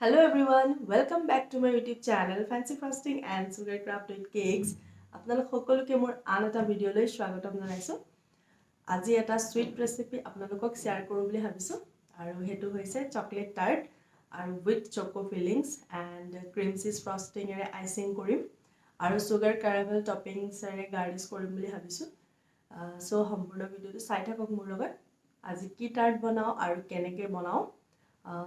Hello everyone, welcome back to my YouTube channel Fancy Frosting and Sugar Crafted Cakes. আপোনালোক সকলোকে মোৰ আন এটা ভিডিঅ'লৈ স্বাগতম জনাইছো। আজি এটা সুইট ৰেচিপি আপোনালোকক শেয়াৰ কৰো বুলি ভাবিছো আৰু হেতু হৈছে চকলেট টাৰ্ট আৰু with choco fillings and cream cheese frosting এৰে আইচিং কৰিম আৰু সুগাৰ কাৰামেল টপিংছ এৰে গাৰ্নিশ কৰিম বুলি ভাবিছো। সো সম্পূৰ্ণ ভিডিঅ'টো চাই থাকক মোৰ লগত। আজি কি টাৰ্ট বনাও আৰু কেনেকৈ বনাও।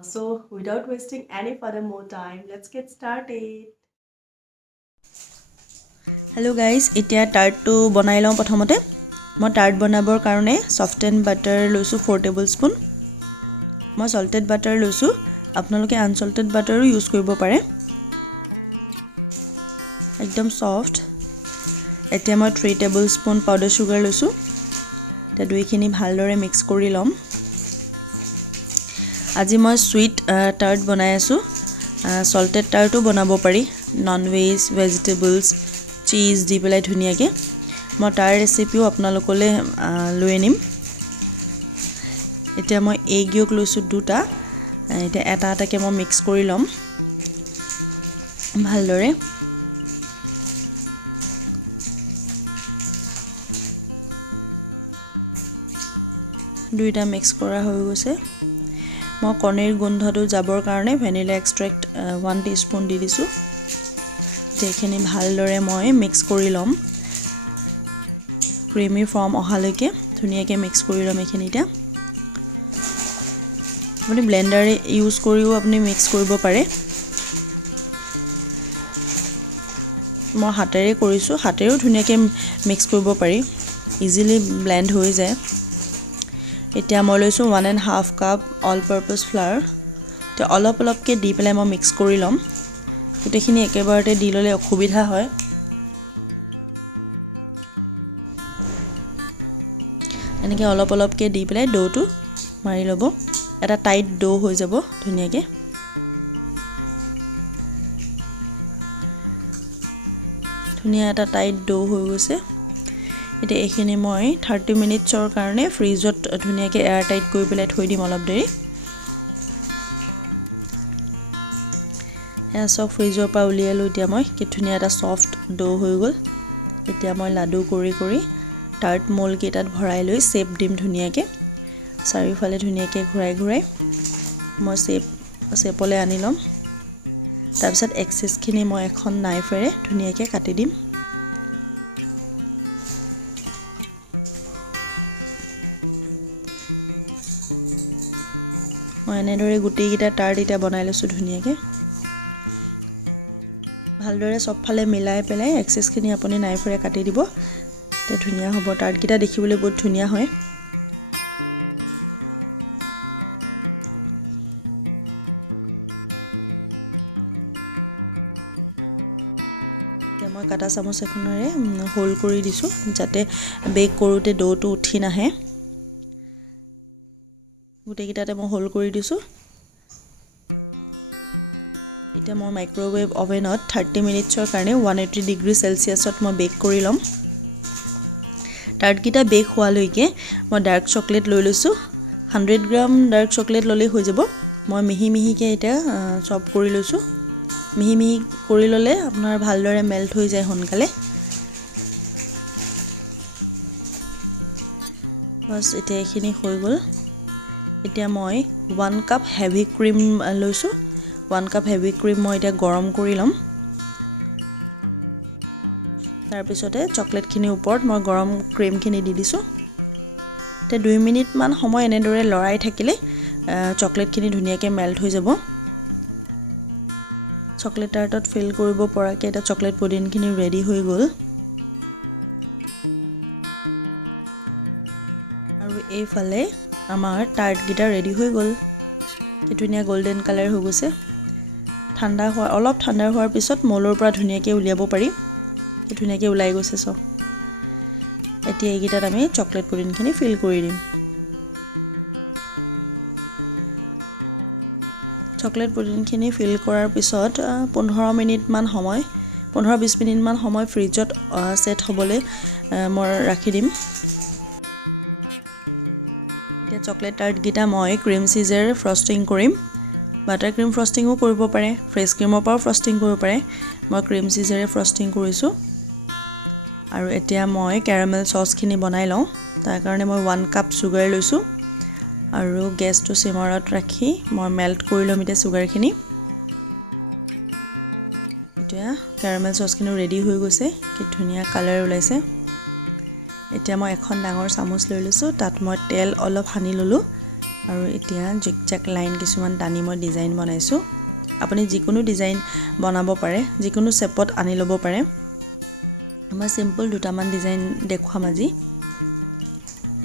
So without wasting any further more time, let's get started. Hello guys, এতিয়া টাৰ্টটো বনাই লওঁ প্ৰথমতে। মই টাৰ্ট বনাবৰ কাৰণে সফটেন বাটাৰ লৈছো 4 টেবুলস্পুন। মই সল্টেড বাটাৰ লৈছো, আপোনালোকে আনসল্টেড বাটাৰো ইউজ কৰিব পাৰে। একদম সফট। এতিয়া মই 3 টেবুলস্পুন পাউডাৰ সুগাৰ লৈছো। তে দুইখিনি ভালদৰে মিক্স কৰি লম। আজি মই সুইট টাৰ্ট বনাই আছো। সল্টেড টাৰ্টও বনাব পাৰি, নন ভেজ, ভেজিটেবলছ, চিজ দি পেলাই ধুনিয়াকে। মই তাৰ ৰেচিপিও আপোনালোকলৈ লৈ আনিম। এতিয়া মই এগ য়ক লৈছো দুটা। এতিয়া এটা এটাকে মই মিক্স কৰি লম ভালদৰে। দুইটা মিক্স কৰা হৈ গৈছে। মই কণীৰ গোন্ধটো যাবৰ কাৰণে ভ্যানিলা এক্সট্ৰেক্ট 1 টিস্পুন দি দিছো। এইখিনি ভালদৰে মই মিক্স কৰি লম। ক্ৰীমি ফৰ্ম অহালৈকে ধুনিয়াকে মিক্স কৰি লম এইখিনিটা। আপুনি ব্লেন্ডাৰে ইউজ কৰিও আপুনি মিক্স কৰিব পাৰে। মই হাতেৰে কৰিছো, হাতেৰেও ধুনিয়াকে মিক্স কৰিব পাৰি। ইজিলি ব্লেন্ড হৈ যায়। এতিয়া মই লৈছো 1.5 কাপ অল পাৰপাস ফ্লাৱাৰ। তে অলপ অলপকে দি পেলাই মই মিক্স কৰি লম। গোটেইখিনি একেবাৰতে দি ললে অসুবিধা হয়। এনেকৈ অলপ অলপকে দি পেলাই ডোটো মাৰি ল'ব। এটা টাইট ডো হৈ যাব ধুনিয়াকে। ধুনিয়া এটা টাইট ডো হৈ গৈছে। এতিয়া এইখিনি মই 30 মিনিটছৰ কাৰণে ফ্ৰিজত ধুনিয়াকে এয়াৰ টাইট কৰি পেলাই থৈ দিম অলপ দেৰি। সব ফ্ৰিজৰ পৰা উলিয়ালো। এতিয়া মই কি ধুনিয়া এটা সফট ডো হৈ গ'ল। এতিয়া মই লাডু কৰি কৰি টাৰ্ট মোল কেইটাত ভৰাই লৈ শেপ দিম ধুনিয়াকে। চাৰিওফালে ধুনিয়াকে ঘূৰাই ঘূৰাই মই শেপলে আনি লম। তাৰপিছত এক্সেসখিনি মই এখন নাইফেৰে ধুনিয়াকে কাটি দিম। মই এনেদৰে গুটিকেইটা টাৰ্ট এটা বনাই লৈছো ধুনিয়াকে। ভালদৰে সবফালে মিলাই পেলাই এক্সেসখিনি আপুনি নাইফেৰে কাটি দিব। তে ধুনিয়া হ'ব। টাৰ্টকেইটা দেখিবলৈ বহুত ধুনিয়া হয়। মই কাটা চামুচ এখনেৰে হোল কৰি দিছো যাতে বেক কৰোতে ডোটো উঠি নাহে। গুটেইকেইটাতে মই হোল কৰি দিছো। এতিয়া মই মাইক্ৰোৱেভ ওভেনত 30 মিনিটছৰ কাৰণে 180 ডিগ্ৰী সেলসিয়াছত মই বেক কৰি লম। টাৰ্টকেইটা বেক হোৱালৈকে মই ডাৰ্ক চকলেট লৈ লৈছো। 100 গ্ৰাম ডাৰ্ক চকলেট ললে হৈ যাব। মই মিহি মিহিকে এটা চপ কৰি লৈছো। মিহি মিহি কৰি ললে আপোনাৰ ভালদৰে মেল্ট হৈ যায় সোনকালে। বাস এতিয়া এইখিনি হৈ গ'ল। এতিয়া মই 1 কাপ হেভি ক্ৰীম লৈছো। 1 কাপ হেভি ক্ৰীম মই এটা গৰম কৰি লম। তাৰ পিছতে চকলেটখিনি ওপৰত মই গৰম ক্ৰীমখিনি দি দিছো। তে 2 মিনিট মান সময় এনেদৰে লৰাই থাকিলে চকলেটখিনি ধুনিয়াকে মেল্ট হৈ যাব। চকলেট টাৰ্টত ফিল কৰিব পৰাকে এটা চকলেট পুডিংখিনি ৰেডি হৈ গ'ল। আৰু এইফালে আমাৰ টাৰ্ট গিটা ৰেডি হৈ গ'ল। এই ধুনিয়া গোল্ডেন কালাৰ হৈ গৈছে। অলপ ঠাণ্ডা হোৱাৰ পিছত মলৰ পৰা ধুনিয়াকে উলিয়াব পাৰি। এই ধুনিয়াকে ওলাই গৈছে সব। এতিয়া এইগিটাত আমি চকলেট পুডিংখিনি ফিল কৰি দিম। চকলেট পুডিংখিনি ফিল কৰাৰ পিছত 15-20 মিনিট মান সময় ফ্ৰিজত সেট হ'বলৈ মই ৰাখি দিম। এতিয়া চকলেট টাৰ্ট গিটা মই ক্ৰীম চিজেৰে ফ্ৰষ্টিং কৰিম। বাটাৰ ক্ৰীম ফ্ৰষ্টিঙো কৰিব পাৰে, ফ্ৰেছ ক্ৰীমৰ পৰাও ফ্ৰষ্টিং কৰিব পাৰে। মই ক্ৰীম চিজেৰে ফ্ৰষ্টিং কৰিছোঁ। আৰু এতিয়া মই কেৰামেল চচখিনি বনাই লওঁ। তাৰ কাৰণে মই 1 কাপ চুগাৰ লৈছোঁ আৰু গেছটো চিমাৰত ৰাখি মই মেল্ট কৰি ল'ম এতিয়া চুগাৰখিনি। এতিয়া কেৰামেল চচখিনি ৰেডি হৈ গৈছে, কি ধুনীয়া কালাৰ ওলাইছে। এতিয়া মই এখন ডাঙৰ চামুচ লৈ লৈছোঁ, তাত মই তেল অলপ সানি ল'লোঁ আৰু এতিয়া জিগজেগ লাইন কিছুমান টানি মই ডিজাইন বনাইছোঁ। আপুনি যিকোনো ডিজাইন বনাব পাৰে, যিকোনো শ্বেপত আনি ল'ব পাৰে। মই চিম্পল দুটামান ডিজাইন দেখুৱাম আজি,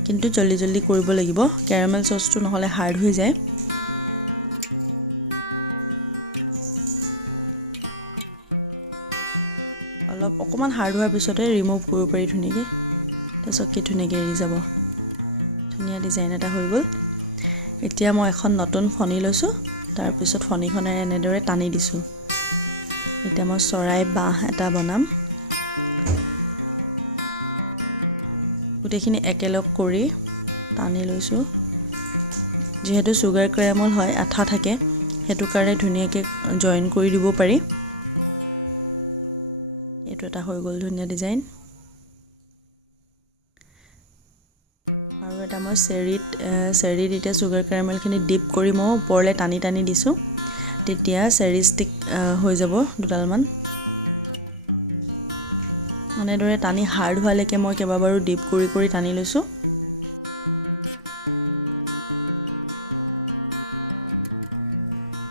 কিন্তু জল্দি জল্দি কৰিব লাগিব, কেৰামেল চচটো নহ'লে হাৰ্ড হৈ যায়। অকণমান হাৰ্ড হোৱাৰ পিছতে ৰিমুভ কৰিব পাৰি ধুনীয়াকৈ। তাৰপিছত কি ধুনীয়াকৈ এৰি যাব। ধুনীয়া ডিজাইন এটা হৈ গ'ল। এতিয়া মই এখন নতুন ফণি লৈছোঁ, তাৰপিছত ফণিখনেৰে এনেদৰে টানি দিছোঁ। এতিয়া মই চৰাই বাঁহ এটা বনাম। গোটেইখিনি একেলগ কৰি টানি লৈছোঁ। যিহেতু চুগাৰ কেৰামেল হয়, আঠা থাকে, সেইটো কাৰণে ধুনীয়াকৈ জইন কৰি দিব পাৰি। এইটো এটা হৈ গ'ল ধুনীয়া ডিজাইন। আৰু এটা মই চেৰিত এতিয়া চুগাৰ কেৰামেলখিনি ডিপ কৰি মই ওপৰলৈ টানি টানি দিছোঁ। তেতিয়া চেৰি ষ্টিক হৈ যাব দুডালমান। এনেদৰে টানি হাৰ্ড হোৱালৈকে মই কেইবাবাৰো ডিপ কৰি কৰি টানি লৈছোঁ।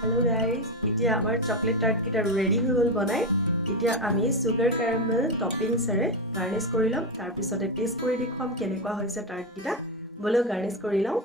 হেল্ল' গাইজ, এতিয়া আমাৰ চকলেট টাৰ্টকেইটা ৰেডি হৈ গ'ল বনাই। এতিয়া আমি চুগাৰ কেৰামেল টপিংছেৰে গাৰ্নিছ কৰি ল'ম। তাৰপিছতে টেষ্ট কৰি দেখুৱাম কেনেকুৱা হৈছে টাৰ্টকেইটা। ব'লক গাৰ্নিছ কৰি লওঁ।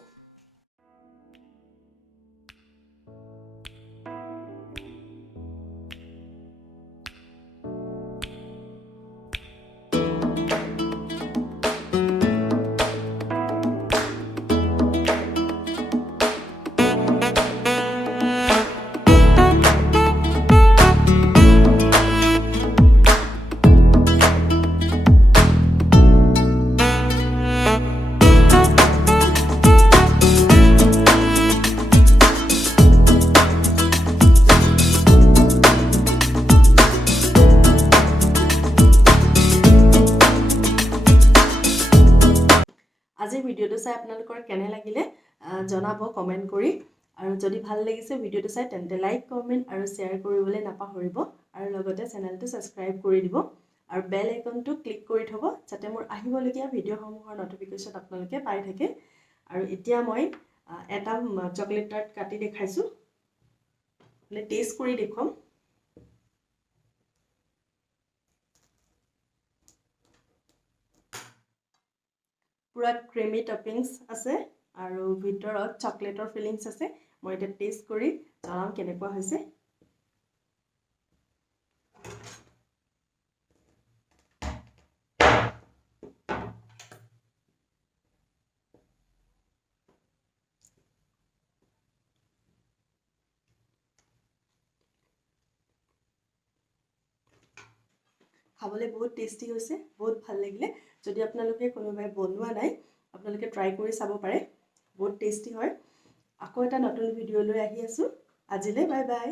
আজিৰ ভিডিঅ'টো চাই আপোনালোকৰ কেনে লাগিলে জনাব কমেণ্ট কৰি। আৰু যদি ভাল লাগিছে ভিডিঅ'টো চাই তেন্তে লাইক, কমেণ্ট আৰু শ্বেয়াৰ কৰিবলৈ নাপাহৰিব। আৰু লগতে চেনেলটো ছাবস্ক্ৰাইব কৰি দিব আৰু বেল আইকনটো ক্লিক কৰি থ'ব, যাতে মোৰ আহিবলগীয়া ভিডিঅ'সমূহৰ নটিফিকেশ্যন আপোনালোকে পাই থাকে। আৰু এতিয়া মই এটা চকলেট টাৰ্ট কাটি দেখাইছোঁ, টেষ্ট কৰি দেখুৱাম। পুৰা ক্ৰিমি টপিংছ আছে আৰু ভিতৰত চকলেটৰ ফিলিংছ আছে। মই এতিয়া টেষ্ট কৰি জনাম কেনেকুৱা হৈছে। খাবলৈ বহুত টেষ্টি হৈছে, বহুত ভাল লাগিলে। যদি আপোনালোকে কোনোবাই বনোৱা নাই, আপোনালোকে ট্ৰাই কৰি চাব পাৰে, বহুত টেষ্টি হয়। আকৌ এটা নতুন ভিডিঅ' লৈ আহি আছোঁ। আজিলৈ বাই বাই।